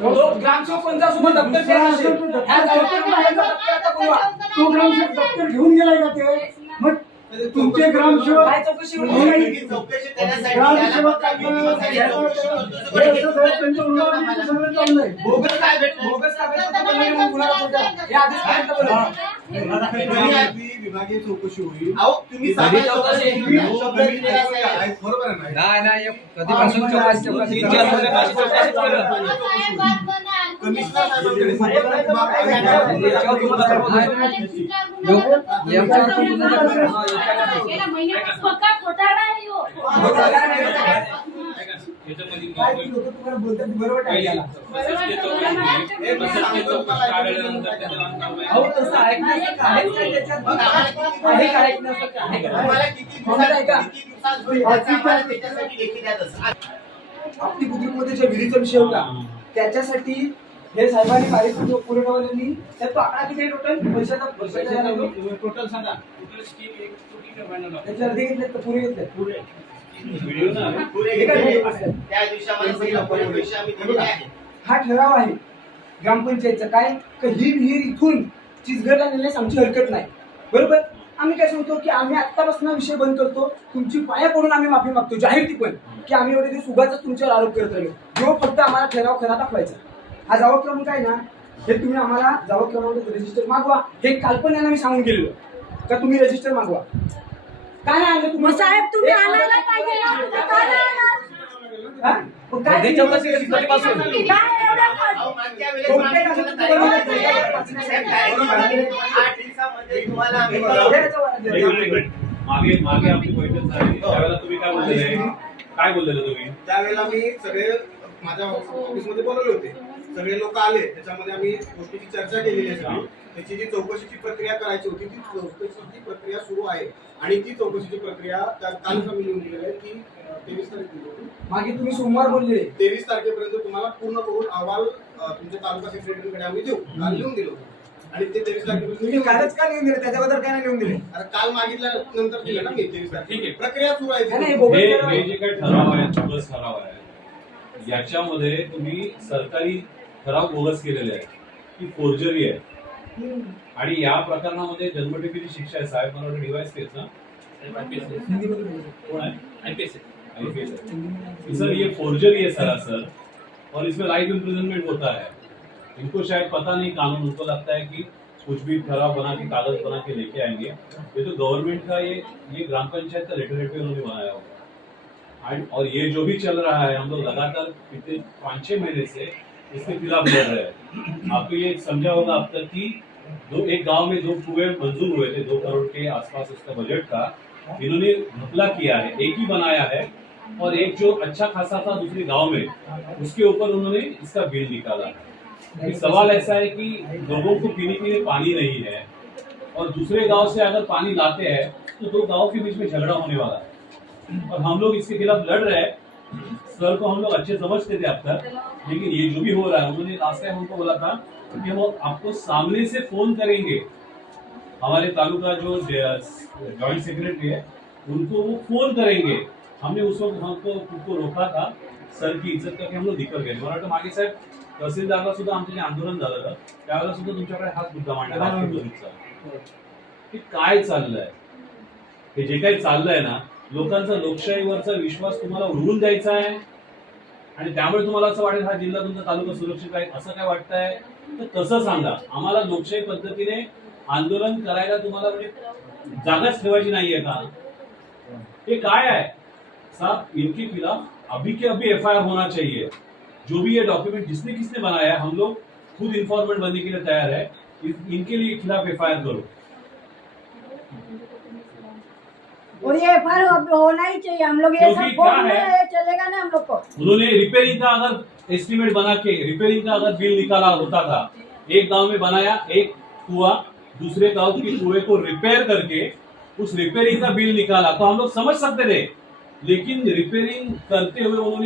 ग्रामसेवक पंचासोबत दप्तर केलं असेल. ह्या दप्तराबाहेरचा दप्तर आता बोलवा. तो ग्रामसेवक दप्तर घेऊन गेलाय का ते? मग तुमचे ग्रामसेवक काय चौकशी होती? चौकशी करण्यासाठी ग्रामसेवक बोगस काय भेटलं? बोगस कागदपत्र बनवले म्हणून गुन्हा दाखल करा. हे आधीच बोलवा. विभागीय चौकशी होईल. अहो तुम्ही घरी चौकशी बरोबर आहे ना? नाही कधीपासून चौकशी 3-4 वर्षापासून चौकशी चालू आहे. कमिशनर साहेबांकडे संपर्क विभाग आहे. याच्यावर तुम्हाला काय बोलायचं? याच्यावर तुम्हाला काय बोलायचं? काय लोक तुम्हाला बोलतात बरोबर टाकायला. अहो तसं ऐकण्यासारखं आहे का त्याच्यात? आहे का ऐकण्यासारखं? आहे का? तुम्हाला किती आम्हाला ऐका. दिवसात त्याच्यासाठी लेखी द्या तसं. आपली बुद्रुकमध्ये जे विहिरीचा विषय होता त्याच्यासाठी हे साहेबांनी पारितोषिक पुरवठावाल्यांनी त्यात तो आकडा किती टोटल पैशाचा टोटल सांगा. त्याचे अर्धे घेतले तर पुरे घेतले पुरे घेतले. त्या दिवशी आम्हाला सगळं पुरे पैसे आम्ही दिलेले आहेत. हा ठराव आहे ग्रामपंचायतचा काय की ही विहीर इथून चिचघरला नेण्यास आमची हरकत नाही. बरोबर. आम्ही काय सांगतो की आम्ही आत्तापासून विषय बंद करतो. तुमची पाया पडून आम्ही माफी मागतो जाहीर ती पण की आम्ही एवढे दिवस उगाच तुमच्यावर आरोप करत राहिलो. जो फक्त आम्हाला ठराव खरा दाखवायचा. हा जावं क्रमांक आहे ना हे तुम्ही आम्हाला जावं क्रमांक रजिस्टर मागवा. हे काल्पन्यानं मी सांगून गेलेलो का तुम्ही रजिस्टर मागवा. काय नाही आणलं तुम्ही साहेब तुम्ही आणायला पाहिजे ना. तुम्ही का नाही आणणार? हा? मग काय चौकशी कधीपासून? काय एवढं अहो, मागच्या वेळेस कोणत्या आम्ही कागदात तुम्हाला तुम्हाला साहेब, काय केलं? 8 दिवसामध्ये तुम्हाला आम्ही मागे आपली बैठक झाली त्यावेळेला तुम्ही काय बोललेले तुम्ही? त्यावेळेला मी सगळे माझ्या ऑफिसमध्ये बोलवले होते. सगळे लोक आले. त्याच्यामध्ये आम्ही गोष्टीची चर्चा केलेली आहे सगळी. त्याची जी चौकशीची प्रक्रिया करायची होती ती चौकशीची प्रक्रिया सुरू आहे आणि ती चौकशीची प्रक्रिया कालच आम्ही लिहून दिलेली आहे की 23 तारीख दिली होती. मागे तुम्ही सोमवार बोलले 23 तारखेपर्यंत तुम्हाला पूर्ण करून अहवाल तुमच्या तालुका सेक्रेटरीकडे आम्ही देऊ. काल लिहून दिलं होतं आणि ते 23 तुम्ही तारखेपर्यंत कालच का लिहून दिले त्याच्याबद्दल काय नाही लिहून दिले? अरे काल मागितल्यानंतर दिलं ना मी 23 ठीक आहे. तारखेला. प्रक्रिया सुरू आहे नाही, ती. हे जे काही ठराव आहे बोगस ठराव आहे याच्यामध्ये तुम्ही सरकारी ठराव बोगस केलेले आहे की फोर्जरी आहे आणि या प्रकरणामध्ये जन्मठेपेची शिक्षा आहे. साहेब मला डिवाइस केस ना कौन है? IPS है सर. ये फोर्जरी है सरासर और इसमें लाइफ इम्प्रिजनमेंट होता है. इनको शायद पता नहीं कानून. उनको लगता है कि कुछ भी ठराव बना के कागज बना के लेके आएंगे. ये तो गवर्नमेंट का ये ग्राम पंचायत का लेटर हेड उन्होंने बनाया होगा. और ये जो भी चल रहा है हम लोग लगातार पिछले 5-6 महीने से इसके खिलाफ लड़ रहे हैं. आपको ये समझा होगा अब तक कि एक गांव में 2 कुएं मंजूर हुए थे 2 करोड़ के आसपास उसका बजट था. इन्होंने घपला किया है. एक ही बनाया है और एक जो अच्छा खासा था दूसरे गांव में उसके ऊपर उन्होंने इसका बिल निकाला. एक सवाल ऐसा है कि लोगों को पीने के लिए पानी नहीं है और दूसरे गांव से अगर पानी लाते हैं तो 2 गांव के बीच में झगड़ा होने वाला है और हम लोग इसके खिलाफ लड़ रहे हैं. सर को हम लोग अच्छे समझते थे अब तक लेकिन ये जो भी हो रहा है उन्होंने लास्ट टाइम हमको बोला था कि हम आपको सामने से फोन करेंगे. हमारे तालुका जो जॉइंट सेक्रेटरी है उनको वो फोन करेंगे. हमने उस वक्त हमको रोका था. सर की इज्जत करके हम लोग दिक्कत गेले. मला वाटतं मागे साहेब तहसीलदारला सुद्धा आमचं जे आंदोलन झालं होतं त्यावेळेला सुद्धा तुमच्याकडे हाच मुद्दा मांडला की काय चाललंय. हे जे काही चाललंय ना लोकांचा लोकशाहीवरचा विश्वास तुम्हाला उडवून द्यायचा आहे आणि त्यामुळे तुम्हाला असं वाटेल हा जिल्हा तुमचा तालुका सुरक्षित आहे असं काय वाटतंय तर तसं सांगा. आम्हाला लोकशाही पद्धतीने आंदोलन करायला तुम्हाला म्हणजे जागाच ठेवायची नाहीये का? ये काय है साहब. इनके खिलाफ अभी के अभी FIR होना चाहिए. जो भी ये डॉक्यूमेंट जिसने किसने बनाया है हम लोग खुद इन्फॉर्मेंट बनने के लिए तैयार है. इनके लिए खिलाफ FIR करो. और ये FIR होना ही चाहिए. हम लोग ये सब बोल रहे हैं चलेगा ना हम लोग को. उन्होंने रिपेयरिंग का अगर एस्टिमेट बना के रिपेयरिंग का अगर बिल निकाला होता था. एक गांव में बनाया एक कुआं दूसरे गांव के कुएं को रिपेयर करके उस रिपेयरिंग का बिल निकाला तो हम लोग समझ सकते थे. लेकिन रिपेयरिंग करते हुए उन्होंने